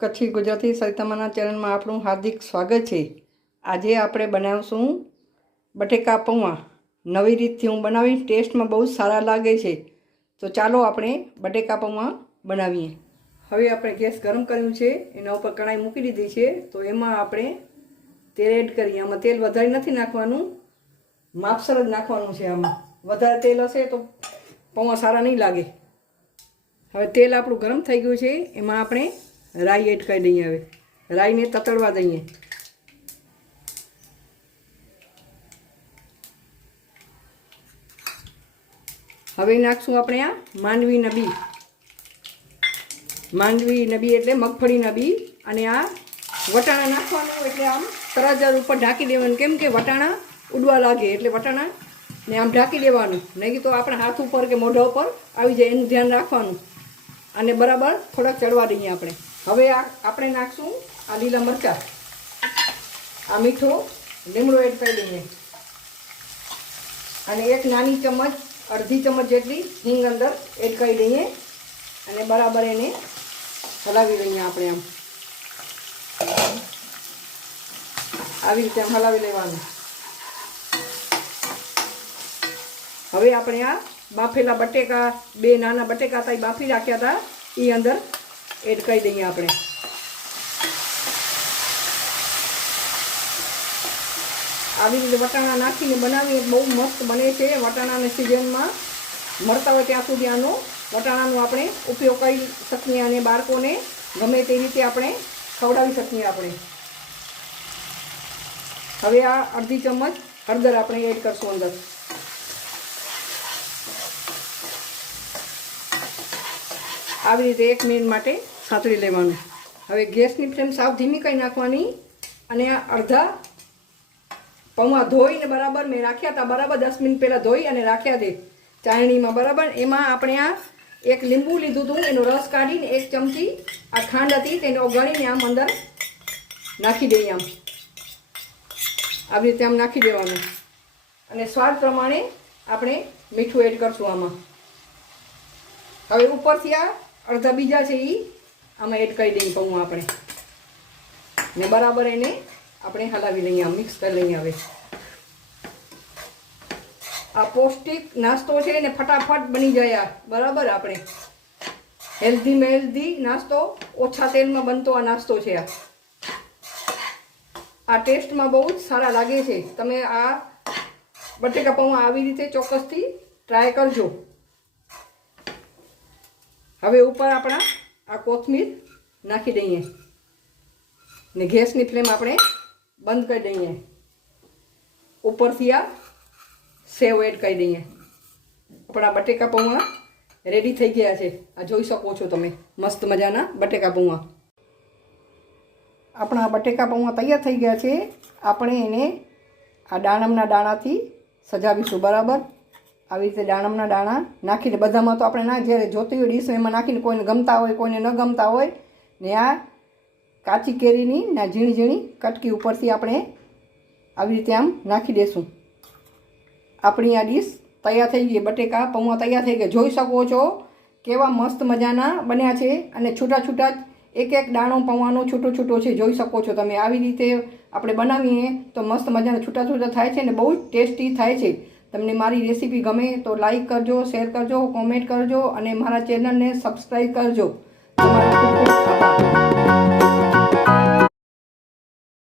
કચ્છી ગુજરાતી સરિતામાના ચેનલમાં આપણું હાર્દિક સ્વાગત છે। આજે આપણે બનાવશું બટેકા પૌવા। નવી રીતથી હું બનાવી, ટેસ્ટમાં બહુ સારા લાગે છે। તો ચાલો આપણે બટેકા પૌવા બનાવીએ। હવે આપણે ગેસ ગરમ કર્યું છે, એના ઉપર કઢાઈ મૂકી દીધી છે। તો એમાં આપણે તેલ એડ કરીએ। આમાં તેલ વધારે નથી નાખવાનું, માપસર જ નાખવાનું છે। આમાં વધારે તેલ હશે તો પૌવા સારા નહીં લાગે। હવે તેલ આપણું ગરમ થઈ ગયું છે, એમાં આપણે રાઈ એડ કરી દઈએ। હવે રાઈને તતડવા દઈએ। હવે નાખશું આપણે આ માંડવીના બી। માંડવીના બી એટલે મગફળીના બી, અને આ વટાણા નાખવાનું એટલે આમ તરત ઉપર ઢાંકી દેવાનું, કેમ કે વટાણા ઉડવા લાગે એટલે વટાણા ને આમ ઢાંકી દેવાનું, નહીં તો આપણા હાથ ઉપર કે મોઢા ઉપર આવી જાય, એનું ધ્યાન રાખવાનું। અને બરાબર થોડાક ચડવા દઈએ આપણે। હવે આપણે નાખશું આ લીલા મરચાં, આ મીઠો લીમડો એડ કરી દઈએ, અને એક નાની ચમચ, અડધી ચમચ જેટલી હિંગ અંદર એડ કરી દઈએ, અને બરાબર એને હલાવી લઈએ આપણે। આમ આવી રીતે આમ હલાવી લેવાનું। હવે આપણે આ બાફેલા બટેકા, બે નાના બટેકા હતા એ બાફી રાખ્યા હતા, એ અંદર એડ કરી દઈએ આપણે। આવી રીતે વટાણા નાખીને બનાવીએ, બહુ મસ્ત બને છે। વટાણાની સિઝનમાં મળતા હોય ત્યાં સુધી આનો વટાણાનો આપણે ઉપયોગ કરી શકીએ, અને બાળકોને ગમે તે રીતે આપણે ખવડાવી શકીએ આપણે। હવે આ અડધી ચમચ હળદર આપણે એડ કરશું અંદર। આવી રીતે 1 મિનિટ માટે સાતળી લેવાનું। હવે ગેસની ફ્લેમ સાવ ધીમી કરી નાખવાની, અને આ અડધા પૌવા ધોઈને બરાબર મેં રાખ્યા હતા, બરાબર 10 મિનિટ પહેલાં ધોઈ અને રાખ્યા છે ચાળણીમાં બરાબર। એમાં આપણે આ એક લીંબુ લીધું હતું, એનો રસ કાઢીને 1 ચમચી આ ખાંડ હતી તેને ઓગાળીને આમ અંદર નાખી દઈએ। આમ આવી રીતે આમ નાખી દેવાનું, અને સ્વાદ પ્રમાણે આપણે મીઠું એડ કરશું આમાં। હવે ઉપરથી આ અડધા બીજા છે એ આમાં એડ કરી દઈએ પૌવા આપણે, ને બરાબર એને આપણે હલાવી લઈએ, આમ મિક્સ કરી લઈએ। હવે આ પૌષ્ટિક નાસ્તો છે ને ફટાફટ બની જાય બરાબર। આપણે હેલ્ધી નાસ્તો, ઓછા તેલમાં બનતો આ નાસ્તો છે। આ ટેસ્ટમાં બહુ જ સારા લાગે છે। તમે આ બટેકા પૌવા આવી રીતે ચોક્કસથી ટ્રાય કરજો। હવે ઉપર આપણા આ કોથમીર નાખી દઈએ, ને ગેસની ફ્લેમ આપણે બંધ કરી દઈએ। ઉપરથી આ સેવ એડ કરી દઈએ। આપણા બટેકા પૌવા રેડી થઈ ગયા છે। આ જોઈ શકો છો તમે, મસ્ત મજાના બટેકા પૌવા। આપણા બટેકા પૌવા તૈયાર થઈ ગયા છે। આપણે એને આ દાડમના દાણાથી સજાવીશું બરાબર। આવી રીતે દાડમના દાણા નાખીને, બધામાં તો આપણે ના, જ્યારે જોતી હોય ડીશ એમાં નાખીને, કોઈને ગમતા હોય કોઈને ન ગમતા હોય, ને આ કાચી કેરીની ના ઝીણી ઝીણી કટકી ઉપરથી આપણે આવી રીતે આમ નાખી દઈશું। આપણી આ ડીશ તૈયાર થઈ ગઈ, બટેકા પૌવા તૈયાર થઈ ગયા। જોઈ શકો છો કેવા મસ્ત મજાના બન્યા છે, અને છૂટા છૂટા એક દાણો પૌવાનો છૂટો છૂટો છે, જોઈ શકો છો તમે। આવી રીતે આપણે બનાવીએ તો મસ્ત મજાના છૂટા છૂટા થાય છે, અને બહુ જ ટેસ્ટી થાય છે। તમને મારી રેસીપી ગમે તો લાઈક કરજો, શેર કરજો, કોમેન્ટ કરજો, અને મારા ચેનલને સબસ્ક્રાઈબ કરજો। તમારો ખૂબ ખૂબ આભાર।